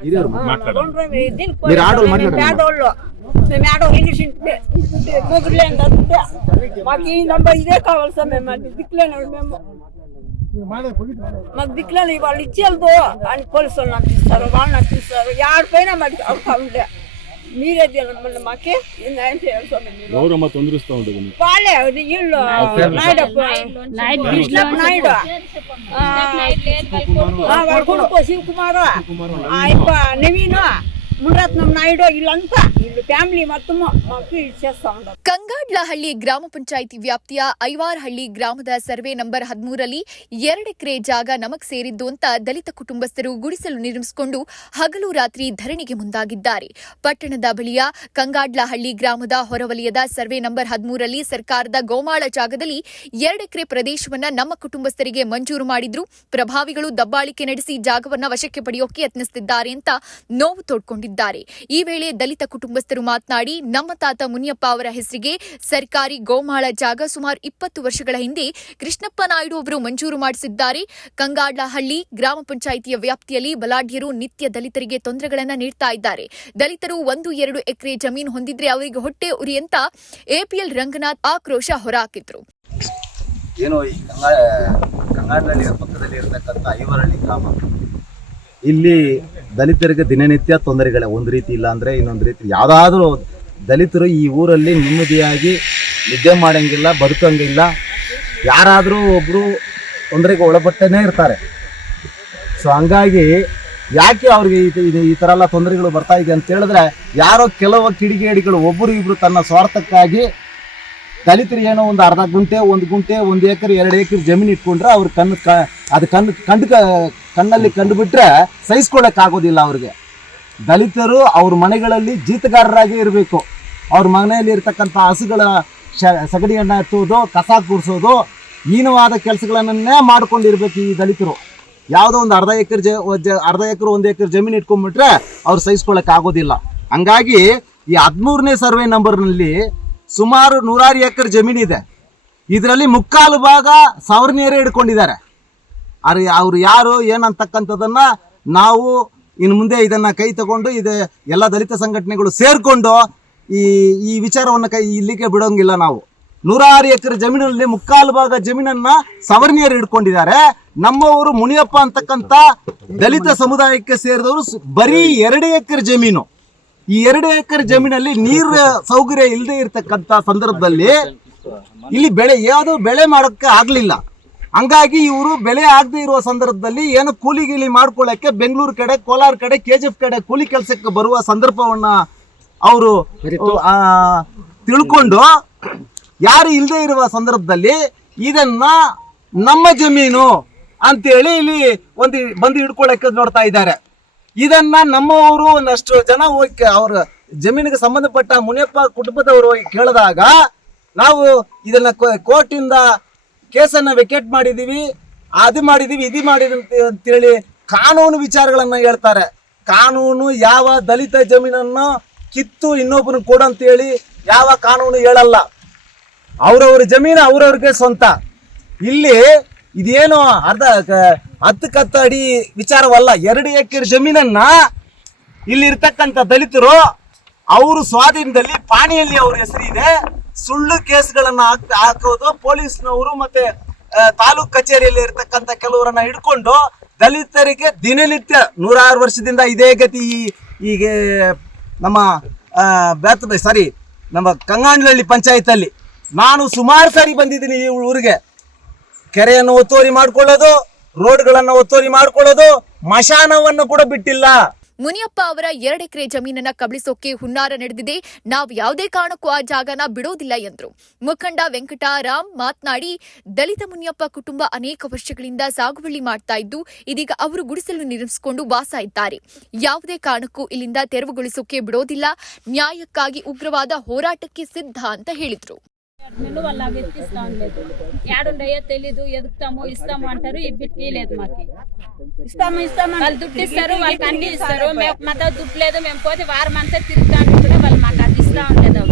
మీరు ఆడోళ్ళు మాట్లాడండి. పేదోళ్ళు. మేము ఆడో ఇంగ్లీష్ మొగుడులేం కదంటే మాకు ఈ నంబర్ ఇదే కావాలి సార్ మేము. అది దిక్కులేని వాళ్ళు మేము. మాకు దిక్కులేని వాళ్ళు ఇచ్చేది అని పోలీసు వాళ్ళు నాకు ఇస్తారు వాళ్ళు నాకు ఇస్తారు. ఆడిపోయినా మాకు ఉండే మీరే తెలియదు మాకే న్యాయం చేయాలి గౌరమ్మ తొందరిస్తూ ఉంటుంది. వాళ్ళే వీళ్ళు. నాయుడు. కృష్ణప్ప నాయుడు. પછી ಕುಮಾರ ಆಯ್ಪ ನವೀನ ಕಂಗಾಡ್ಲಹಳ್ಳಿ ಗ್ರಾಮ ಪಂಚಾಯಿತಿ ವ್ಯಾಪ್ತಿಯ ಐವಾರ್ಹಳ್ಳಿ ಗ್ರಾಮದ ಸರ್ವೆ ನಂಬರ್ ಹದಿಮೂರಲ್ಲಿ ಎರಡು ಎಕರೆ ಜಾಗ ನಮಗ್ ಸೇರಿದ್ದು ಅಂತ ದಲಿತ ಕುಟುಂಬಸ್ಥರು ಗುಡಿಸಲು ನಿರ್ಮಿಸಿಕೊಂಡು ಹಗಲು ರಾತ್ರಿ ಧರಣಿಗೆ ಮುಂದಾಗಿದ್ದಾರೆ. ಪಟ್ಟಣದ ಬಳಿಯ ಕಂಗಾಡ್ಲಹಳ್ಳಿ ಗ್ರಾಮದ ಹೊರವಲಯದ ಸರ್ವೆ ನಂಬರ್ ಹದಿಮೂರಲ್ಲಿ ಸರ್ಕಾರದ ಗೋಮಾಳ ಜಾಗದಲ್ಲಿ ಎರಡು ಎಕರೆ ಪ್ರದೇಶವನ್ನ ನಮ್ಮ ಕುಟುಂಬಸ್ಥರಿಗೆ ಮಂಜೂರು ಮಾಡಿದ್ರು. ಪ್ರಭಾವಿಗಳು ದಬ್ಬಾಳಿಕೆ ನಡೆಸಿ ಜಾಗವನ್ನ ವಶಕ್ಕೆ ಪಡೆಯೋಕೆ ಯತ್ನಿಸುತ್ತಿದ್ದಾರೆ ಅಂತ ನೋವು ತೋಡ್ಕೊಂಡಿದ್ದಾರೆ ಈ ವೇಳೆ ದಲಿತ ಕುಟುಂಬಸ್ಥರು ಮಾತನಾಡಿ, ನಮ್ಮ ತಾತ ಮುನಿಯಪ್ಪ ಅವರ ಹೆಸರಿಗೆ ಸರ್ಕಾರಿ ಗೋಮಾಳ ಜಾಗ ಸುಮಾರು ಇಪ್ಪತ್ತು ವರ್ಷಗಳ ಹಿಂದೆ ಕೃಷ್ಣಪ್ಪ ನಾಯ್ಡು ಅವರು ಮಂಜೂರು ಮಾಡಿಸಿದ್ದಾರೆ. ಕಂಗಾಡ್ಲಹಳ್ಳಿ ಗ್ರಾಮ ಪಂಚಾಯಿತಿಯ ವ್ಯಾಪ್ತಿಯಲ್ಲಿ ಬಲಾಢ್ಯರು ನಿತ್ಯ ದಲಿತರಿಗೆ ತೊಂದರೆಗಳನ್ನು ನೀಡ್ತಾ ಇದ್ದಾರೆ. ದಲಿತರು ಒಂದು ಎರಡು ಎಕರೆ ಜಮೀನು ಹೊಂದಿದ್ರೆ ಅವರಿಗೆ ಹೊಟ್ಟೆ ಉರಿ ಅಂತ ಎಪಿಎಲ್ ರಂಗನಾಥ್ ಆಕ್ರೋಶ ಹೊರಹಾಕಿದ್ರು. ಏನು ಈ ಪಕ್ಕದಲ್ಲಿ ಇರತಕ್ಕಂಥ ಐವರಳ್ಳಿ ಗ್ರಾಮ. ಇಲ್ಲಿ ದಲಿತರಿಗೆ ದಿನನಿತ್ಯ ತೊಂದರೆಗಳೇ. ಒಂದು ರೀತಿ ಇಲ್ಲ ಅಂದರೆ ಇನ್ನೊಂದು ರೀತಿ. ಯಾವುದಾದ್ರೂ ದಲಿತರು ಈ ಊರಲ್ಲಿ ನೆಮ್ಮದಿಯಾಗಿ ನಿದ್ದೆ ಮಾಡೋಂಗಿಲ್ಲ, ಬದುಕಂಗಿಲ್ಲ. ಯಾರಾದರೂ ಒಬ್ಬರು ತೊಂದರೆಗೆ ಒಳಪಟ್ಟನೇ ಇರ್ತಾರೆ. ಸೊ ಹಂಗಾಗಿ ಯಾಕೆ ಅವ್ರಿಗೆ ಇದು ಈ ಥರ ಎಲ್ಲ ತೊಂದರೆಗಳು ಬರ್ತಾ ಇದೆ ಅಂತ ಹೇಳಿದ್ರೆ, ಯಾರೋ ಕೆಲವು ಕಿಡಿಗೇಡಿಗಳು ಒಬ್ಬರು ಇಬ್ಬರು ತನ್ನ ಸ್ವಾರ್ಥಕ್ಕಾಗಿ ದಲಿತರು ಏನೋ ಒಂದು ಅರ್ಧ ಗುಂಟೆ, ಒಂದು ಗುಂಟೆ, ಒಂದು ಎಕರೆ, ಎರಡು ಎಕರೆ ಜಮೀನು ಇಟ್ಕೊಂಡ್ರೆ ಅವ್ರ ಕಣ್ಣು ಕ ಅದು ಕಣ್ಣು ಕಂಡು ಕಣ್ಣಲ್ಲಿ ಕಂಡುಬಿಟ್ರೆ ಸಹಿಸ್ಕೊಳ್ಳೋಕೆ ಆಗೋದಿಲ್ಲ ಅವ್ರಿಗೆ. ದಲಿತರು ಅವ್ರ ಮನೆಗಳಲ್ಲಿ ಜೀತಗಾರರಾಗಿ ಇರಬೇಕು. ಅವ್ರ ಮನೆಯಲ್ಲಿ ಇರ್ತಕ್ಕಂಥ ಹಸುಗಳ ಸಗಡಿಯನ್ನು ಎತ್ತುವುದು, ಕಸ ಕೂರಿಸೋದು, ಹೀನವಾದ ಕೆಲಸಗಳನ್ನೇ ಮಾಡ್ಕೊಂಡಿರ್ಬೇಕು ಈ ದಲಿತರು. ಯಾವುದೋ ಒಂದು ಅರ್ಧ ಎಕರೆ ಜ- ಅರ್ಧ ಎಕರೆ, ಒಂದು ಎಕರೆ ಜಮೀನು ಇಟ್ಕೊಂಡ್ಬಿಟ್ರೆ ಅವ್ರು ಸಹಿಸ್ಕೊಳ್ಳೋಕೆ ಆಗೋದಿಲ್ಲ ಹಂಗಾಗಿ ಈ ಹದಿಮೂರನೇ ಸರ್ವೆ ನಂಬರ್ನಲ್ಲಿ ಸುಮಾರು ನೂರಾರು ಎಕರೆ ಜಮೀನಿದೆ. ಇದರಲ್ಲಿ ಮುಕ್ಕಾಲು ಭಾಗ ಸವರ್ಣಿಯರೇ ಹಿಡ್ಕೊಂಡಿದ್ದಾರೆ. ಅರೆ ಅವ್ರು ಯಾರು ಏನಂತಕ್ಕಂಥದ್ದನ್ನ ನಾವು ಇನ್ನು ಮುಂದೆ ಇದನ್ನ ಕೈ ತಗೊಂಡು ಇದೆ ಎಲ್ಲ ದಲಿತ ಸಂಘಟನೆಗಳು ಸೇರಿಕೊಂಡು ಈ ಈ ವಿಚಾರವನ್ನು ಕೈ ಇಲ್ಲಿಗೆ ಬಿಡೋಂಗಿಲ್ಲ ನಾವು. ನೂರಾರು ಎಕರೆ ಜಮೀನಲ್ಲಿ ಮುಕ್ಕಾಲು ಭಾಗ ಜಮೀನನ್ನ ಸವರ್ಣಿಯರು ಇಟ್ಕೊಂಡಿದ್ದಾರೆ ನಮ್ಮವರು ಮುನಿಯಪ್ಪ ಅಂತಕ್ಕಂಥ ದಲಿತ ಸಮುದಾಯಕ್ಕೆ ಸೇರಿದವರು ಬರೀ ಎರಡು ಎಕರೆ ಜಮೀನು. ಈ ಎರಡು ಎಕರೆ ಜಮೀನಲ್ಲಿ ನೀರು ಸೌಕರ್ಯ ಇಲ್ಲದೆ ಇರತಕ್ಕಂಥ ಸಂದರ್ಭದಲ್ಲಿ ಇಲ್ಲಿ ಬೆಳೆ, ಯಾವುದು ಬೆಳೆ ಮಾಡೋಕ್ಕೆ ಆಗ್ಲಿಲ್ಲ. ಹಂಗಾಗಿ ಇವರು ಬೆಲೆ ಆಗದೆ ಇರುವ ಸಂದರ್ಭದಲ್ಲಿ ಏನು ಕೂಲಿ ಗೀಲಿ ಮಾಡ್ಕೊಳ್ಳಕ್ಕೆ ಬೆಂಗಳೂರು ಕಡೆ ಕೋಲಾರ ಕಡೆ ಕೆ ಜಿ ಎಫ್ ಕಡೆ ಕೂಲಿ ಕೆಲಸಕ್ಕೆ ಬರುವ ಸಂದರ್ಭವನ್ನ ಅವರು ತಿಳ್ಕೊಂಡು ಯಾರು ಇಲ್ಲದೆ ಇರುವ ಸಂದರ್ಭದಲ್ಲಿ ಇದನ್ನ ನಮ್ಮ ಜಮೀನು ಅಂತೇಳಿ ಇಲ್ಲಿ ಒಂದು ಬಂದು ಹಿಡ್ಕೊಳಕ್ಕೆ ನೋಡ್ತಾ ಇದ್ದಾರೆ. ಇದನ್ನ ನಮ್ಮವರು ಒಂದಷ್ಟು ಜನ ಹೋಗಿ ಅವ್ರ ಜಮೀನಿಗೆ ಸಂಬಂಧಪಟ್ಟ ಮುನಿಯಪ್ಪ ಕುಟುಂಬದವರು ಹೋಗಿ ಕೇಳಿದಾಗ ನಾವು ಇದನ್ನ ಕೋರ್ಟಿಂದ ಕೇಸನ್ನ ವೆಕೇಟ್ ಮಾಡಿದೀವಿ, ಅದು ಮಾಡಿದೀವಿ, ಇದು ಮಾಡಿದೀವಿ ಅಂತೇಳಿ ಕಾನೂನು ವಿಚಾರಗಳನ್ನು ಹೇಳ್ತಾರೆ. ಕಾನೂನು ಯಾವ ದಲಿತ ಜಮೀನನ್ನು ಕಿತ್ತು ಇನ್ನೊಬ್ಬನ ಕೊಡು ಅಂತೇಳಿ ಯಾವ ಕಾನೂನು ಹೇಳಲ್ಲ. ಅವ್ರವ್ರ ಜಮೀನು ಅವ್ರವ್ರಿಗೆ ಸ್ವಂತ. ಇಲ್ಲಿ ಇದೇನು ಅರ್ಧ ಕ- ಹತ್ತು ಕತ್ತು ಅಡಿ ವಿಚಾರವಲ್ಲ, ಎರಡು ಎಕರೆ ಜಮೀನನ್ನ ಇಲ್ಲಿ ಇರ್ತಕ್ಕಂಥ ದಲಿತರು, ಅವರು ಸ್ವಾಧೀನದಲ್ಲಿ ಪಾಣಿಯಲ್ಲಿ ಅವ್ರ ಹೆಸರಿದೆ. ಸುಳ್ಳು ಕೇಸ್ಗಳನ್ನ ಹಾಕ್, ಹಾಕೋದು ಪೊಲೀಸ್ನವರು ಮತ್ತೆ ತಾಲೂಕ್ ಕಚೇರಿಯಲ್ಲಿ ಇರ್ತಕ್ಕಂಥ ಕೆಲವರನ್ನ ಹಿಡ್ಕೊಂಡು ದಲಿತರಿಗೆ ದಿನನಿತ್ಯ ನೂರಾರು ವರ್ಷದಿಂದ ಇದೇ ಗತಿ ಈಗ ನಮ್ಮ ಬ್ಯಾತ್, ಸಾರಿ, ನಮ್ಮ ಕಂಗಾಣಿಹಳ್ಳಿ ಪಂಚಾಯತಲ್ಲಿ ನಾನು ಸುಮಾರು ಸಾರಿ ಬಂದಿದ್ದೀನಿ ಈ ಊರಿಗೆ. ಕೆರೆಯನ್ನು ಒತ್ತುವರಿ ಮಾಡ್ಕೊಳ್ಳೋದು, ರೋಡ್ಗಳನ್ನು ಒತ್ತುವರಿ ಮಾಡ್ಕೊಳ್ಳೋದು, ಮಶಾನವನ್ನು ಕೂಡ ಬಿಟ್ಟಿಲ್ಲ. ಮುನಿಯಪ್ಪ ಅವರ ಎರಡು ಎಕರೆ ಜಮೀನನ್ನ ಕಬಳಿಸೋಕೆ ಹುನ್ನಾರ ನಡೆದಿದೆ. ನಾವು ಯಾವುದೇ ಕಾರಣಕ್ಕೂ ಆ ಜಾಗನ ಬಿಡೋದಿಲ್ಲ ಎಂದರು. ಮುಖಂಡ ವೆಂಕಟರಾಮ್ ಮಾತನಾಡಿ, ದಲಿತ ಮುನಿಯಪ್ಪ ಕುಟುಂಬ ಅನೇಕ ವರ್ಷಗಳಿಂದ ಸಾಗುವಳಿ ಮಾಡ್ತಾ ಇದ್ದು, ಇದೀಗ ಅವರು ಗುಡಿಸಲು ನಿರ್ಮಿಸಿಕೊಂಡು ವಾಸ ಇದ್ದಾರೆ. ಯಾವುದೇ ಕಾರಣಕ್ಕೂ ಇಲ್ಲಿಂದ ತೆರವುಗೊಳಿಸೋಕೆ ಬಿಡೋದಿಲ್ಲ. ನ್ಯಾಯಕ್ಕಾಗಿ ಉಗ್ರವಾದ ಹೋರಾಟಕ್ಕೆ ಸಿದ್ಧ ಅಂತ ಹೇಳಿದರು. డిపార్ట్మెంట్ వాళ్ళు అవి ఉండలేదు ఏడుండయో తెలీదు ఎదుగుతాము ఇస్తాము అంటారు ఇప్పటికీ లేదు మాకు. ఇస్తాము ఇస్తాము వాళ్ళు దుట్టు ఇస్తారు వాళ్ళకి అన్ని ఇస్తారు మేము మాతో దుట్టు లేదు మేము పోతే వారం అంతా తిరుగుతాను కూడా వాళ్ళు మాకు అది ఇస్తా ఉండలేదు